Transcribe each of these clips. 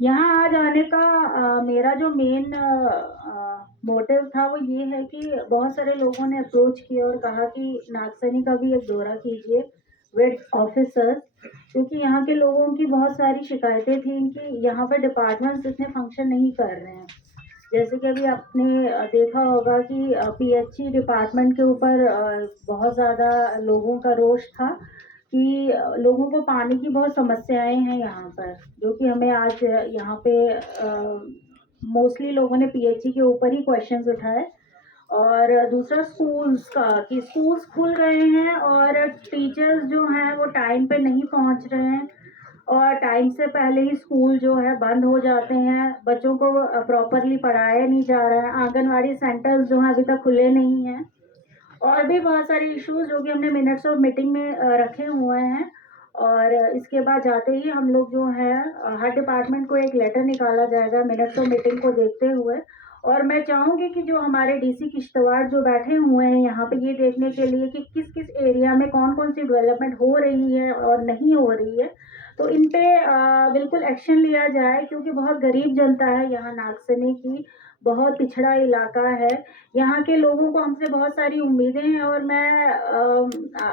यहाँ आज आने का मेरा जो मेन मोटिव था वो ये है कि बहुत सारे लोगों ने अप्रोच किया और कहा कि नागसनी का भी एक दौरा कीजिए विद ऑफिसर्स, क्योंकि यहाँ के लोगों की बहुत सारी शिकायतें थी कि यहाँ पे डिपार्टमेंट्स इतने फंक्शन नहीं कर रहे हैं। जैसे कि अभी आपने देखा होगा कि पीएचई डिपार्टमेंट के ऊपर बहुत ज़्यादा लोगों का रोष था कि लोगों को पानी की बहुत समस्याएं हैं यहाँ पर, जो कि हमें आज यहाँ पे मोस्टली लोगों ने पीएचई के ऊपर ही क्वेश्चंस उठाए। और दूसरा स्कूल्स का कि स्कूल्स खुल गए हैं और टीचर्स जो हैं वो टाइम पे नहीं पहुंच रहे हैं और टाइम से पहले ही स्कूल जो है बंद हो जाते हैं। बच्चों को प्रॉपरली पढ़ाया नहीं जा रहा है। आंगनवाड़ी सेंटर्स जो हैं अभी तक खुले नहीं हैं। और भी बहुत सारे इश्यूज जो कि हमने मिनट्स ऑफ मीटिंग में रखे हुए हैं। और इसके बाद जाते ही हम लोग जो है हर डिपार्टमेंट को एक लेटर निकाला जाएगा मिनट्स ऑफ मीटिंग को देखते हुए। और मैं चाहूंगी कि जो हमारे डीसी किश्तवाड़ जो बैठे हुए हैं यहाँ पे ये देखने के लिए कि किस किस एरिया में कौन कौन सी डेवलपमेंट हो रही है और नहीं हो रही है, तो इन पे बिल्कुल एक्शन लिया जाए, क्योंकि बहुत गरीब जनता है यहाँ नागसनी की। बहुत पिछड़ा इलाका है। यहाँ के लोगों को हमसे बहुत सारी उम्मीदें हैं और मैं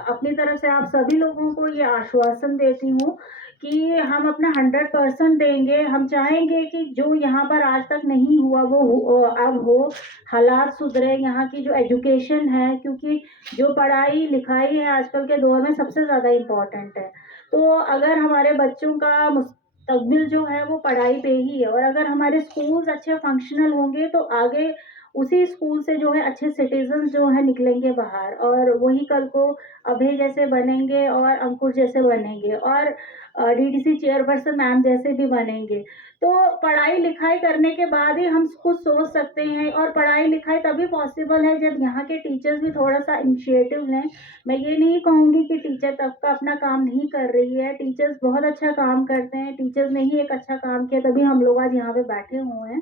अपनी तरफ से आप सभी लोगों को ये आश्वासन देती हूँ कि हम अपना 100% देंगे। हम चाहेंगे कि जो यहाँ पर आज तक नहीं हुआ वो अब हो। हालात सुधरे, यहाँ की जो एजुकेशन है, क्योंकि जो पढ़ाई लिखाई है आजकल के दौर में सबसे ज़्यादा इम्पोर्टेंट है। तो अगर हमारे बच्चों का मुस्तकबिल जो है वो पढ़ाई पे ही है, और अगर हमारे स्कूल्स अच्छे फंक्शनल होंगे तो आगे उसी स्कूल से जो है अच्छे सिटीजन जो है निकलेंगे बाहर, और वही कल को अभय जैसे बनेंगे और अंकुर जैसे बनेंगे और डीडीसी चेयरपर्सन मैम जैसे भी बनेंगे। तो पढ़ाई लिखाई करने के बाद ही हम कुछ सोच सकते हैं, और पढ़ाई लिखाई तभी पॉसिबल है जब यहाँ के टीचर्स भी थोड़ा सा इनिशिएटिव लें। मैं ये नहीं कहूँगी कि टीचर तबका अपना काम नहीं कर रही है। टीचर्स बहुत अच्छा काम करते हैं। टीचर्स ने ही एक अच्छा काम किया तभी हम लोग आज यहाँ पे बैठे हुए हैं।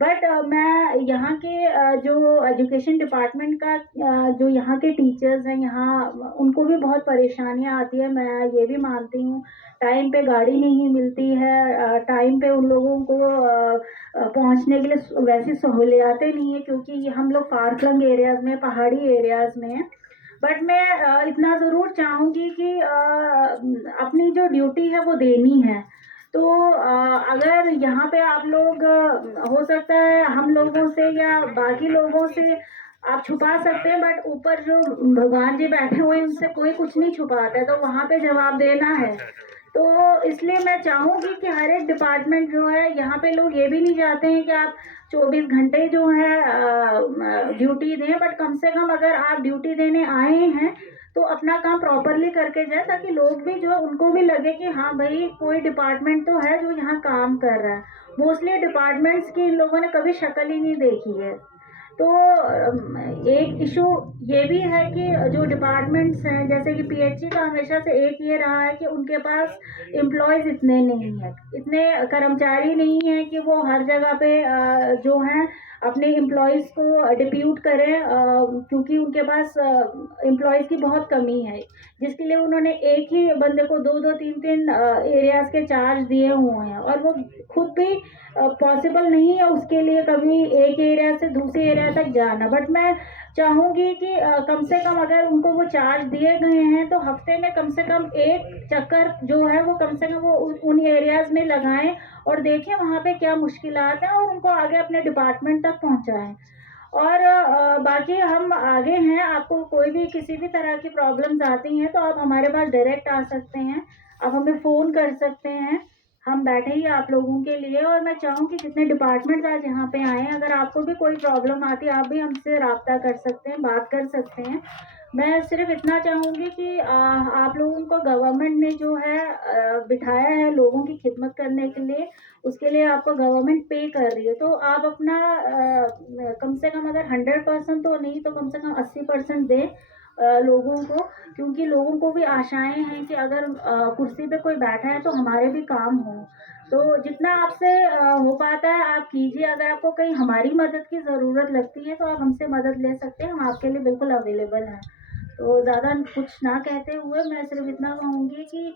बट मैं यहाँ के जो एजुकेशन डिपार्टमेंट का जो यहाँ के टीचर्स हैं यहाँ उनको भी बहुत परेशानियाँ आती है, मैं ये भी मानती हूँ। टाइम पे गाड़ी नहीं मिलती है, टाइम पे उन लोगों को पहुँचने के लिए वैसी सहूलियातें नहीं है, क्योंकि हम लोग फार फ्लंग एरियाज में, पहाड़ी एरियाज में हैं। बट मैं इतना ज़रूर चाहूँगी कि अपनी जो ड्यूटी है वो देनी है। तो अगर यहाँ पे आप लोग हो सकता है हम लोगों से या बाकी लोगों से आप छुपा सकते हैं, बट ऊपर जो भगवान जी बैठे हुए हैं उनसे कोई कुछ नहीं छुपाता है, तो वहाँ पे जवाब देना है। तो इसलिए मैं चाहूंगी कि हर एक डिपार्टमेंट जो है, यहाँ पे लोग ये भी नहीं चाहते हैं कि आप 24 घंटे जो है ड्यूटी दें, बट कम से कम अगर आप ड्यूटी देने आए हैं तो अपना काम प्रॉपरली करके जाए, ताकि लोग भी जो है उनको भी लगे कि हाँ भाई कोई डिपार्टमेंट तो है जो यहाँ काम कर रहा है। मोस्टली डिपार्टमेंट्स की इन लोगों ने कभी शक्ल ही नहीं देखी है। तो एक इशू ये भी है कि जो डिपार्टमेंट्स हैं जैसे कि पीएचई का हमेशा से एक ये रहा है कि उनके पास एम्प्लॉयज इतने नहीं है, इतने कर्मचारी नहीं है कि वो हर जगह पे जो है अपने एम्प्लॉयज को डिप्यूट करें, क्योंकि उनके पास एम्प्लॉयज की बहुत कमी है, जिसके लिए उन्होंने एक ही बंदे को दो दो तीन तीन एरियाज के चार्ज दिए हुए हैं, और वो खुद भी पॉसिबल नहीं है उसके लिए कभी एक एरिया से दूसरे एरिया तक जाना। बट मैं चाहूंगी कि कम से कम अगर उनको वो चार्ज दिए गए हैं तो हफ्ते में कम से कम एक चक्कर जो है वो कम से कम वो उन एरियाज में लगाएं और देखें वहाँ पे क्या मुश्किलात हैं और उनको आगे अपने डिपार्टमेंट तक पहुँचाएं। और बाकी हम आगे हैं। आपको कोई भी किसी भी तरह की प्रॉब्लम्स आती हैं तो आप हमारे पास डायरेक्ट आ सकते हैं, आप हमें फ़ोन कर सकते हैं। हम बैठे ही आप लोगों के लिए। और मैं चाहूँ कि जितने डिपार्टमेंट्स आज यहाँ पे आए हैं, अगर आपको भी कोई प्रॉब्लम आती है आप भी हमसे राब्ता कर सकते हैं, बात कर सकते हैं। मैं सिर्फ इतना चाहूँगी कि आप लोगों को गवर्नमेंट ने जो है बिठाया है लोगों की खिदमत करने के लिए, उसके लिए आपको गवर्नमेंट पे कर रही है, तो आप अपना कम से कम अगर 100% तो नहीं तो कम से कम 80% दें लोगों को, क्योंकि लोगों को भी आशाएं हैं कि अगर कुर्सी पे कोई बैठा है तो हमारे भी काम हो। तो जितना आपसे हो पाता है आप कीजिए। अगर आपको कहीं हमारी मदद की ज़रूरत लगती है तो आप हमसे मदद ले सकते हैं, हम आपके लिए बिल्कुल अवेलेबल हैं। तो ज़्यादा कुछ ना कहते हुए मैं सिर्फ इतना कहूँगी कि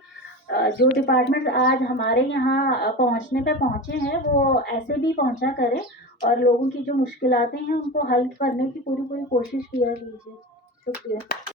जो डिपार्टमेंट्स आज हमारे यहाँ पहुँचने पे पहुँचे हैं, वो ऐसे भी पहुँचा करें और लोगों की जो मुश्किलातें हैं, उनको हल करने की पूरी-पूरी कोशिश किया कीजिए। शुक्रिया।